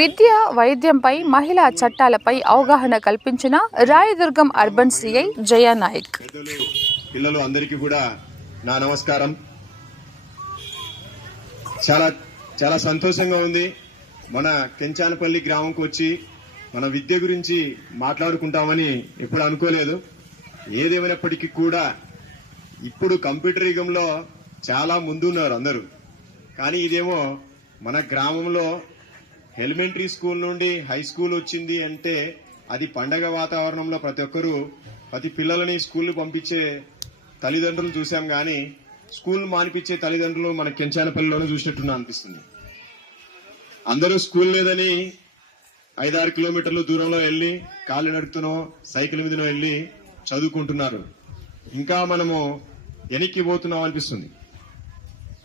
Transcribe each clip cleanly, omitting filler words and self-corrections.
విద్య, వైద్యంపై, మహిళా చట్టాలపై అవగాహన కల్పించిన రాయదుర్గం అర్బన్ సిఐ జయా నాయక్. పిల్లలు అందరికీ కూడా నా నమస్కారం. చాలా చాలా సంతోషంగా ఉంది. మన కెంచానపల్లి గ్రామంకి వచ్చి మన విద్య గురించి మాట్లాడుకుంటామని ఎప్పుడు అనుకోలేదు. ఏదేమైనప్పటికీ కూడా ఇప్పుడు కంప్యూటర్ యుగంలో చాలా ముందున్నారు అందరూ. కానీ ఇదేమో మన గ్రామంలో ఎలిమెంటరీ స్కూల్ నుండి హై స్కూల్ వచ్చింది అంటే అది పండగ వాతావరణంలో ప్రతి పిల్లలని స్కూల్ పంపించే తల్లిదండ్రులు చూసాం. కానీ స్కూల్ మానిపించే తల్లిదండ్రులు మన కెంచానపల్లిలోనే చూసినట్టున్నా అనిపిస్తుంది. అందరూ స్కూల్ లేదని 5-6 కిలోమీటర్లు దూరంలో వెళ్లి కాళ్ళు నడుపుతునో సైకిల్ మీదనో వెళ్లి చదువుకుంటున్నారు. ఇంకా మనము వెనక్కి పోతున్నాం అనిపిస్తుంది.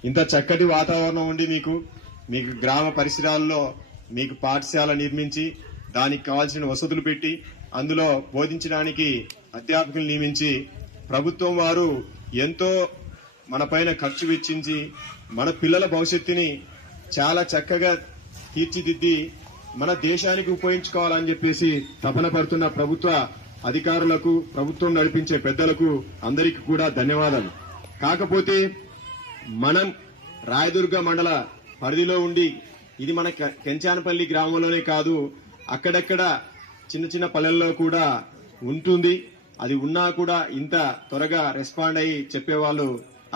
ఇంత చక్కటి వాతావరణం ఉండి మీకు గ్రామ పరిసరాల్లో మీకు పాఠశాల నిర్మించి దానికి కావాల్సిన వసతులు పెట్టి అందులో బోధించడానికి అధ్యాపకులు నియమించి ప్రభుత్వం వారు ఎంతో మన పైన ఖర్చు వెచ్చించి మన పిల్లల భవిష్యత్తుని చాలా చక్కగా తీర్చిదిద్ది మన దేశానికి ఉపయోగించుకోవాలని చెప్పేసి తపన పడుతున్న ప్రభుత్వ అధికారులకు, ప్రభుత్వం నడిపించే పెద్దలకు అందరికీ కూడా ధన్యవాదాలు. కాకపోతే మనం రాయదుర్గ మండల పరిధిలో ఉండి ఇది మన కెంచానపల్లి గ్రామంలోనే కాదు, అక్కడక్కడ చిన్న చిన్న పల్లెల్లో కూడా ఉంటుంది. అది ఉన్నా కూడా ఇంత త్వరగా రెస్పాండ్ అయ్యి చెప్పేవాళ్ళు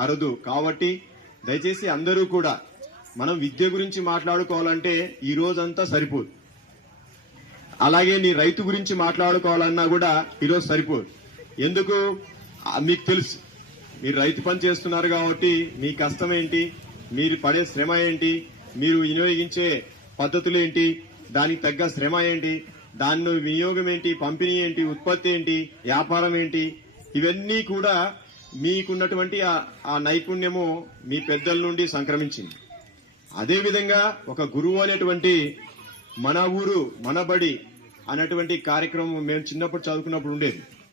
అరుదు. కాబట్టి దయచేసి అందరూ కూడా మనం విద్య గురించి మాట్లాడుకోవాలంటే ఈ రోజంతా సరిపోదు. అలాగే నీ రైతు గురించి మాట్లాడుకోవాలన్నా కూడా ఈరోజు సరిపోదు. ఎందుకు మీకు తెలుసు, మీరు రైతు పని చేస్తున్నారు కాబట్టి మీ కష్టం ఏంటి, మీరు పడే శ్రమ ఏంటి, మీరు వినియోగించే పద్ధతులు ఏంటి, దానికి తగ్గ శ్రమ ఏంటి, దాని వినియోగం ఏంటి, పంపిణీ ఏంటి, ఉత్పత్తి ఏంటి, వ్యాపారం ఏంటి, ఇవన్నీ కూడా మీకున్నటువంటి ఆ నైపుణ్యము మీ పెద్దల నుండి సంక్రమించింది. అదేవిధంగా ఒక గురువు అనేటువంటి మన ఊరు మన బడి అన్నటువంటి కార్యక్రమం మేము చిన్నప్పుడు చదువుకున్నప్పుడు ఉండేది.